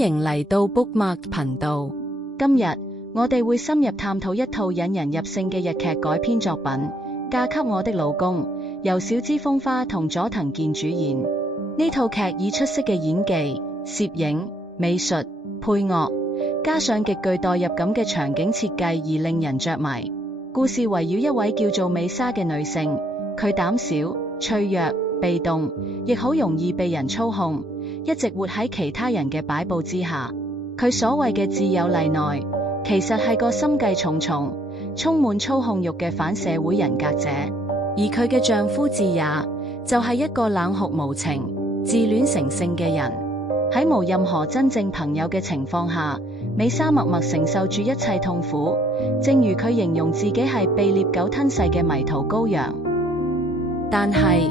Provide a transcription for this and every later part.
迎嚟到 Bookmark 頻道。今日我哋會深入探討一套引人入勝嘅日劇改編作品《嫁給我的老公》，由小芝風花同佐藤健主演。呢套劇以出色嘅演技、攝影、美術、配樂，加上極具代入感嘅場景設計而令人着迷。故事圍繞一位叫做美沙嘅女性，佢膽小、脆弱、被動，亦好容易被人操控，一直活喺其他人嘅擺布之下。佢所謂嘅自有例內，其實係個心計重重、充滿操控欲嘅反社會人格者。而佢嘅丈夫智也就係一個冷酷無情、自戀成性嘅人。喺無任何真正朋友嘅情況下，美沙默默承受住一切痛苦，正如佢形容自己係被獵狗吞噬嘅迷途羔羊。但係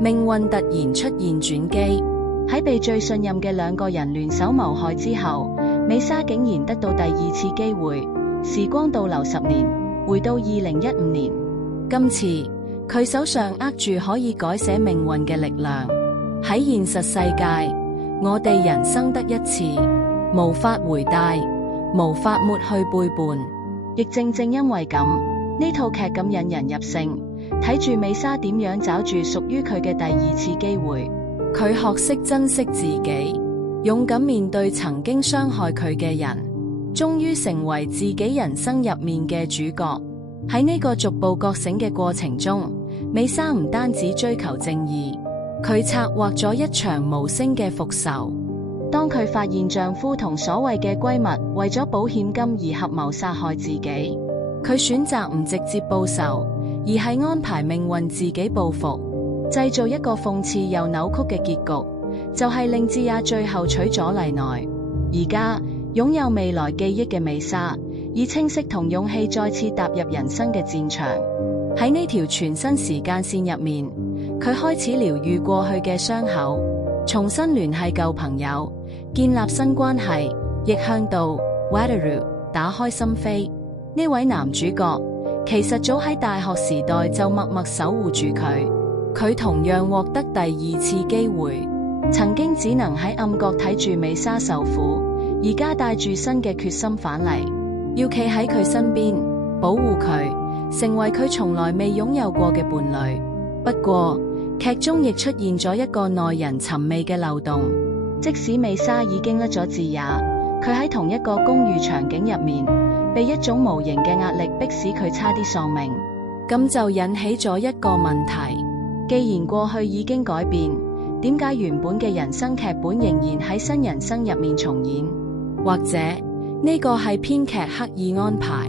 命運突然出現轉機，喺被最信任嘅兩個人聯手謀害之後，美沙竟然得到第二次機會。時光倒流10年，回到2015年，今次佢手上握住可以改寫命運嘅力量。喺現實世界，我哋人生得一次，無法回帶，無法抹去背叛。亦正因為咁，呢套劇咁引人入勝，睇住美沙點樣找住屬於佢嘅第二次機會。佢學識珍惜自己，勇敢面對曾經傷害佢嘅人，終於成為自己人生入面嘅主角。喺呢個逐步覺醒嘅過程中，美沙唔單止追求正義，佢策劃咗一場無聲嘅復仇。當佢發現丈夫同所謂嘅閨蜜為咗保險金而合謀殺害自己，佢選擇唔直接報仇，而係安排命運自己報復，製造一個諷刺又扭曲嘅結局，就係令智也最後娶咗麗奈。而家擁有未來記憶嘅美沙，以清晰同勇氣再次踏入人生嘅戰場。喺呢條全新時間線入面，佢開始療癒過去嘅傷口，重新聯繫舊朋友，建立新關係，亦向到 Wataru 打開心扉。呢位男主角其實早喺大學時代就默默守護住佢，佢同樣獲得第二次機會。曾經只能喺暗角睇住美沙受苦，而家帶住新嘅決心返嚟，要企喺佢身邊，保護佢，成為佢從來未擁有過嘅伴侶。不過劇中亦出現咗一個耐人尋味嘅漏洞，即使美沙已經甩咗智也，佢喺同一個公寓場景入面，被一種無形嘅壓力迫使佢差啲喪命。咁就引起咗一個問題，既然過去已經改變，點解原本嘅人生劇本仍然喺新人生入面重演？或者呢個係編劇刻意安排，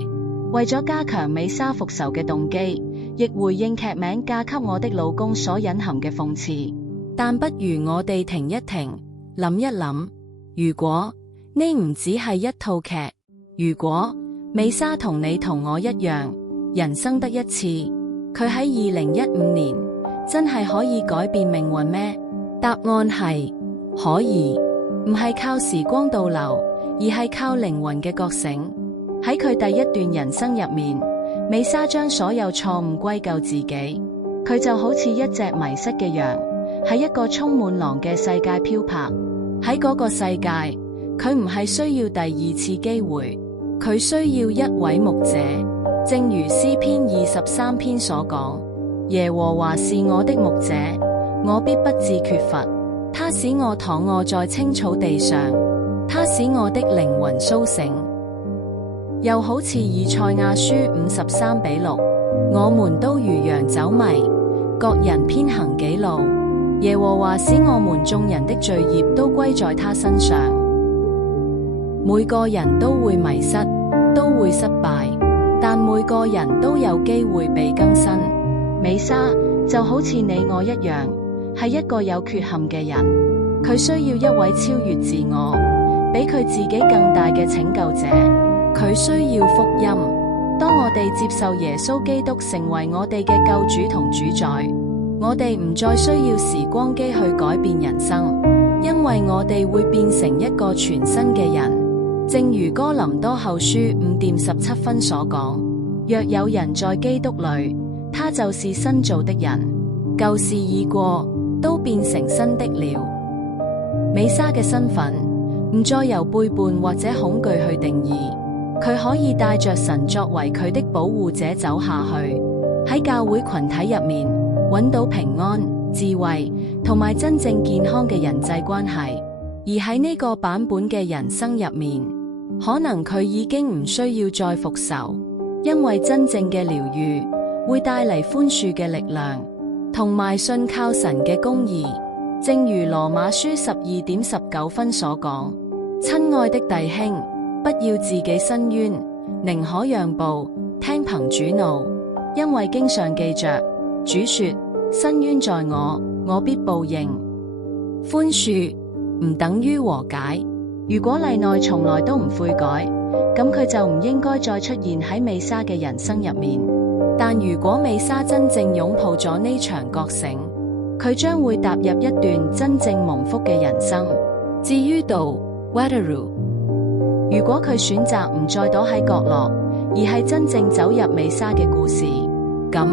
為咗加強美沙復仇嘅動機，亦回應劇名《嫁給我的老公》所隱含嘅諷刺。但不如我哋停一停，諗一諗，如果呢唔只係一套劇，如果美沙同你同我一樣，人生得一次，佢喺2015年真係可以改變命運咩？答案係可以，唔係靠時光倒流，而係靠靈魂嘅覺醒。喺佢第一段人生入面，美沙將所有錯誤歸咎自己，佢就好似一隻迷失嘅羊，喺一個充滿狼嘅世界漂泊。喺嗰個世界，佢唔係需要第二次機會，佢需要一位牧者。正如詩篇23篇所講，耶和華是我的牧者，我必不致缺乏。他使我躺臥在青草地上，他使我的靈魂蘇醒。又好似以賽亞書53:6，我們都如羊走迷，各人偏行己路，耶和華使我們眾人的罪孽都歸在他身上。每個人都會迷失，都會失敗，但每個人都有機會被更新。美沙就好似你我一樣，係一個有缺陷嘅人，佢需要一位超越自我，比佢自己更大嘅拯救者。佢需要福音。當我哋接受耶穌基督成為我哋嘅救主同主宰，我哋唔再需要時光機去改變人生，因為我哋會變成一個全新嘅人。正如哥林多後書5:17所講，若有人在基督裏，他就是新造的人，舊事已過，都變成新的了。美沙嘅身份唔再由背叛或者恐懼去定義。佢可以帶着神作為佢的保護者走下去，喺教會群體入面揾到平安、智慧同埋真正健康嘅人際關係。而喺呢個版本嘅人生入面，可能佢已經唔需要再復仇，因為真正嘅療癒會帶嚟寬恕嘅力量，同埋信靠神嘅公義。正如羅馬書12:19所講，親愛的弟兄，不要自己申冤，寧可讓步，聽憑主怒，因為經上記着，主說：申冤在我，我必報應。寬恕唔等於和解。如果麗奈從來都唔悔改，咁佢就唔應該再出現喺美莎嘅人生入面。但如果美莎真正擁抱咗呢場覺醒，佢將會踏入一段真正蒙福嘅人生。至於道 Wataru， 如果佢選擇唔再躲喺角落，而係真正走入美莎嘅故事，咁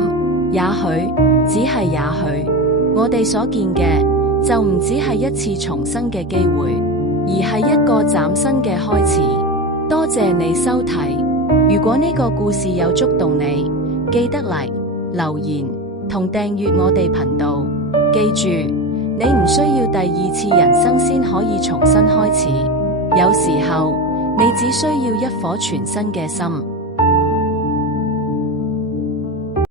也許，只係也許，我哋所見嘅就唔只係一次重生嘅機會，而係一個嶄新嘅開始。多謝你收睇，如果呢個故事有觸動你，記得嚟留言同訂閱我哋頻道。記住，你唔需要第二次人生先可以重新開始，有時候你只需要一顆全新嘅心。